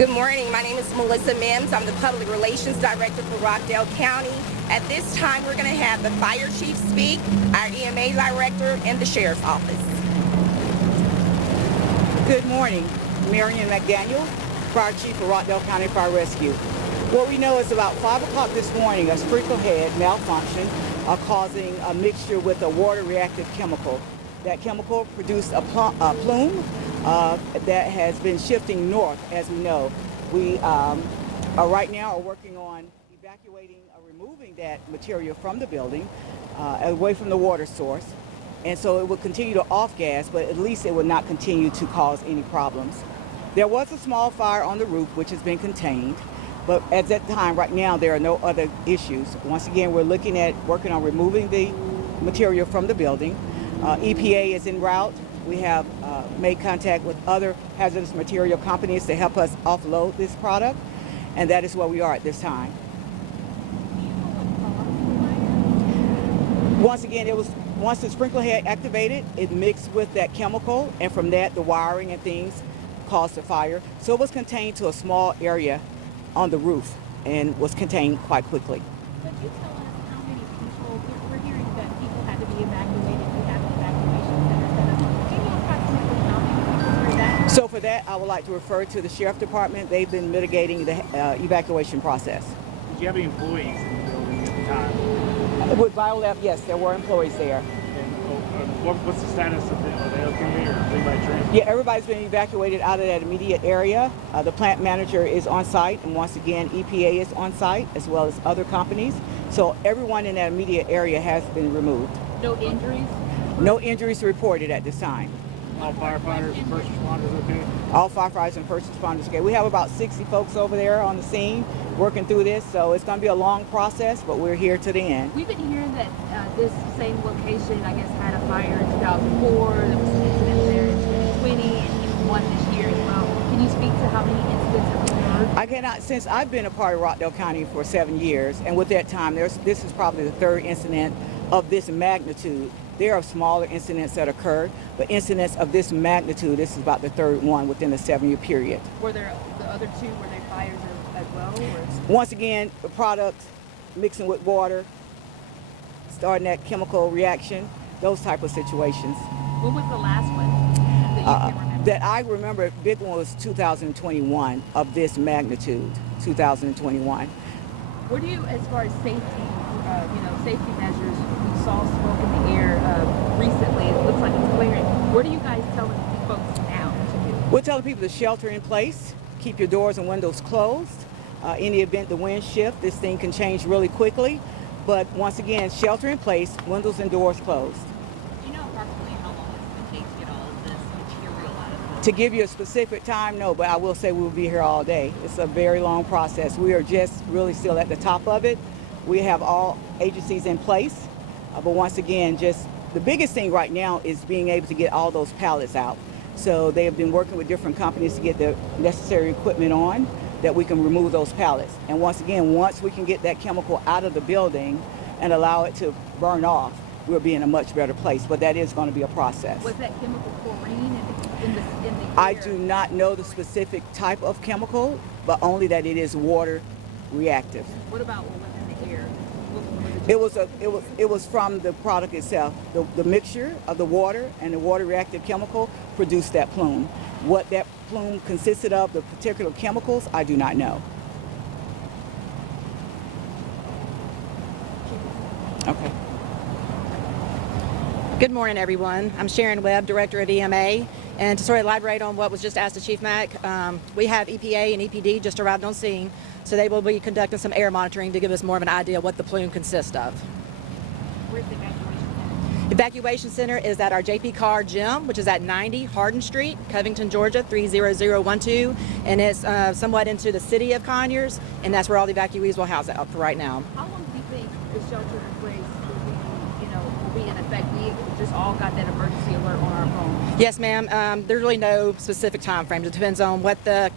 Good morning. My name is Melissa Mims. I'm the Public Relations Director for Rockdale County. At this time, we're going to have the Fire Chief speak, our EMA Director, and the Sheriff's Office. Good morning. Marion McDaniel, Fire Chief for Rockdale County Fire Rescue. What we know is about 5 o'clock this morning, a sprinkler head malfunction causing a mixture with a water reactive chemical. That chemical produced a plume that has been shifting north, as we know. We right now are working on evacuating or removing that material from the building, away from the water source. And so it will continue to off gas, but at least it will not continue to cause any problems. There was a small fire on the roof, which has been contained, but at that time, right now, there are no other issues. Once again, we're looking at working on removing the material from the building. EPA is en route. We have made contact with other hazardous material companies to help us offload this product, and that is where we are at this time. Once again, once the sprinkler head activated, it mixed with that chemical, and from that, the wiring and things caused the fire. So it was contained to a small area on the roof and was contained quite quickly. Could you tell us how many people, we're hearing that people had to be evacuated, we have evacuation centers set up. Do you know approximately how many people were that? So for that, I would like to refer to the Sheriff Department. They've been mitigating the evacuation process. Did you have any employees in the building at the time? With BioLab, yes, there were employees there. And what's the status of them? Are they okay, or are anybody trained? Yeah, everybody's been evacuated out of that immediate area. The plant manager is on site, and once again, EPA is on site, as well as other companies. So everyone in that immediate area has been removed. No injuries? No injuries reported at this time. All firefighters and first responders okay? All firefighters and first responders okay. We have about 60 folks over there on the scene working through this, so it's going to be a long process, but we're here to the end. We've been hearing that this same location, I guess, had a fire in 2004. There was an incident there in 2020, and even one this year as well. Can you speak to how many incidents have occurred? I cannot, since I've been a part of Rockdale County for 7 years, and with that time, this is probably the third incident of this magnitude. There are smaller incidents that occurred, but incidents of this magnitude, this is about the third one within a 7-year period. Were there the other two, were they fires as well? Or? Once again, the product mixing with water, starting that chemical reaction, those type of situations. What was the last one that you can remember? That I remember, big one was 2021 of this magnitude, 2021. What do you, as far as safety, safety measures, we saw smoke in the air recently, it looks like it's clearing. What are you guys telling folks now to do? We're telling people to shelter in place, keep your doors and windows closed. In the event the wind shift, this thing can change really quickly. But once again, shelter in place, windows and doors closed. Do you know approximately how long it's going to take to get all of this material out of it? To give you a specific time, no, but I will say we'll be here all day. It's a very long process. We are just really still at the top of it. We have all agencies in place, but once again, just the biggest thing right now is being able to get all those pallets out. So they have been working with different companies to get the necessary equipment on that we can remove those pallets. And once again, once we can get that chemical out of the building and allow it to burn off, we'll be in a much better place, but that is going to be a process. Was that chemical chlorine in the air? I do not know the specific type of chemical, but only that it is water reactive. What about what was in the air? It was from the product itself. The mixture of the water and the water reactive chemical produced that plume. What that plume consisted of, the particular chemicals, I do not know. Okay. Good morning, everyone. I'm Sharon Webb, Director of EMA. And to sort of elaborate on what was just asked of Chief Mack, we have EPA and EPD just arrived on scene, so they will be conducting some air monitoring to give us more of an idea of what the plume consists of. Where's the evacuation center? Evacuation center is at our JP Carr Gym, which is at 90 Hardin Street, Covington, Georgia, 30012, and it's somewhat into the city of Conyers, and that's where all the evacuees will house out for right now. How long do you think the shelter in place will be in effect? We just all got that emergency alert on our phone. Yes, ma'am. There's really no specific time frames. It depends on what the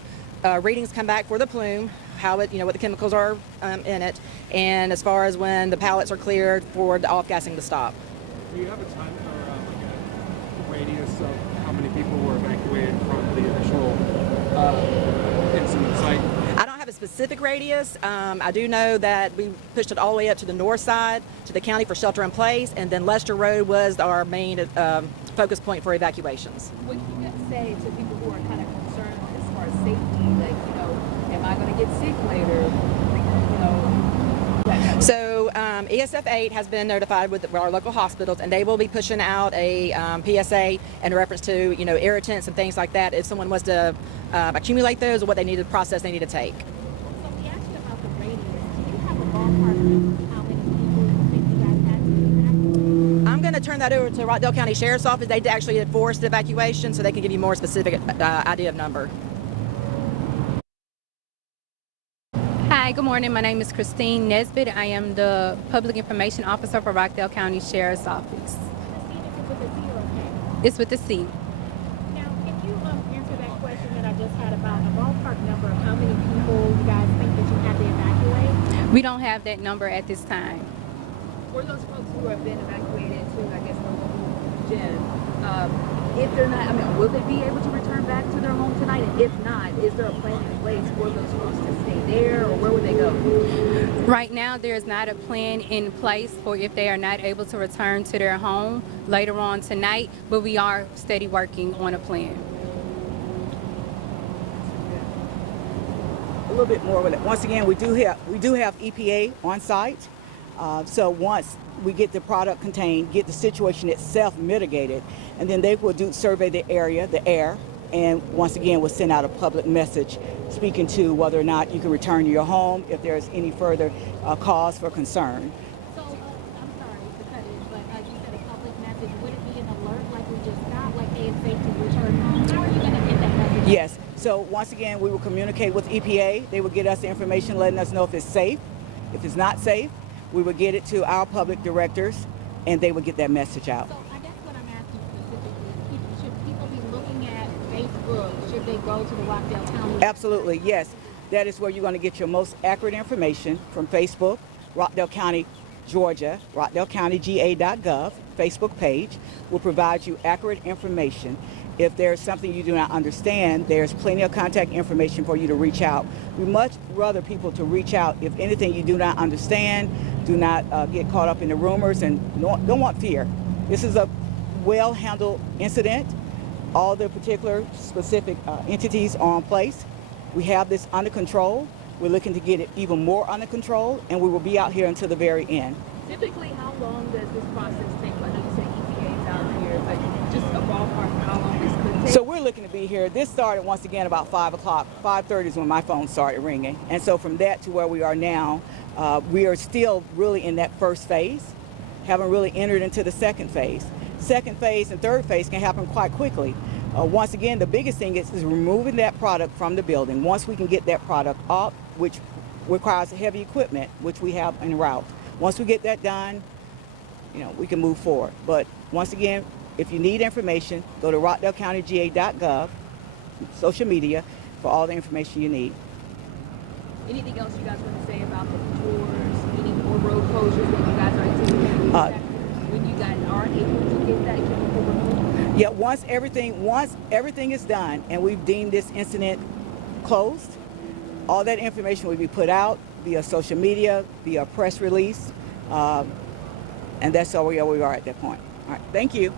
readings come back for the plume, how it, what the chemicals are in it, and as far as when the pallets are cleared for the off-gassing to stop. Do you have a time or a radius of how many people were evacuated from the initial incidents? a specific radius. I do know that we pushed it all the way up to the north side to the county for shelter in place, and then Lester Road was our main focus point for evacuations. What can you guys say to people who are kind of concerned as far as safety? Like, you know, am I going to get sick later? You know, that So ESF 8 has been notified with our local hospitals, and they will be pushing out a PSA in reference to, you know, irritants and things like that if someone was to accumulate those, or what they need to process they need to take. So we asked you about the radius. Do you have a ballpark of how many people you think you guys had to evacuate? I'm going to turn that over to Rockdale County Sheriff's Office. They actually enforced evacuation, so they can give you more specific idea of number. Hi, good morning. My name is Christine Nesbitt. I am the Public Information Officer for Rockdale County Sheriff's Office. It's with the C. Now, can you answer that question that I just had about a ballpark number of how many people you guys think that you had to evacuate? We don't have that number at this time. for those folks who have been evacuated to, I guess, the gym, if they're not, I mean, will they be able to return back to their home tonight? And if not, is there a plan in place for those folks to stay there, or where would they go? Right now, there is not a plan in place for if they are not able to return to their home later on tonight, but we are steady working on a plan. A little bit more with it. Once again, we do have EPA on site. So once we get the product contained, get the situation itself mitigated, and then they will survey the area, the air, and once again we'll send out a public message speaking to whether or not you can return to your home if there's any further cause for concern. So, I'm sorry to cut in, but you said a public message. Would it be an alert like we just got, like, hey, it's safe to return home? How are you going to get that message? Yes. So once again, we will communicate with EPA. They will get us the information letting us know if it's safe. If it's not safe, we will get it to our public directors, and they will get that message out. So I guess what I'm asking specifically is, should people be looking at Facebook? Should they go to the Rockdale County? Absolutely, yes. That is where you're going to get your most accurate information from Facebook, Rockdale County, Georgia, rockdalecountyga.gov Facebook page will provide you accurate information. If there's something you do not understand, there's plenty of contact information for you to reach out. We much rather people to reach out if anything you do not understand. Do not get caught up in the rumors and don't want fear. This is a well-handled incident. All the particular specific entities are in place. We have this under control. We're looking to get it even more under control, and we will be out here until the very end. Typically, how long does this process take? I know you say EPA's out here, but just a ballpark for how long this could take? So we're looking to be here. This started once again about 5 o'clock. 5:30 is when my phone started ringing. And so from that to where we are now, we are still really in that first phase, haven't really entered into the second phase. Second phase and third phase can happen quite quickly. Once again, the biggest thing is removing that product from the building. Once we can get that product up, which requires heavy equipment, which we have en route. Once we get that done, we can move forward. But once again, if you need information, go to rockdalecountyga.gov, social media, for all the information you need. Anything else you guys want to say about the tours, any more road closures that you guys are anticipating when you guys aren't able to get that chemical removed? Yeah, once everything is done and we've deemed this incident closed, all that information will be put out via social media, via press release, and that's where we are at that point. All right, thank you.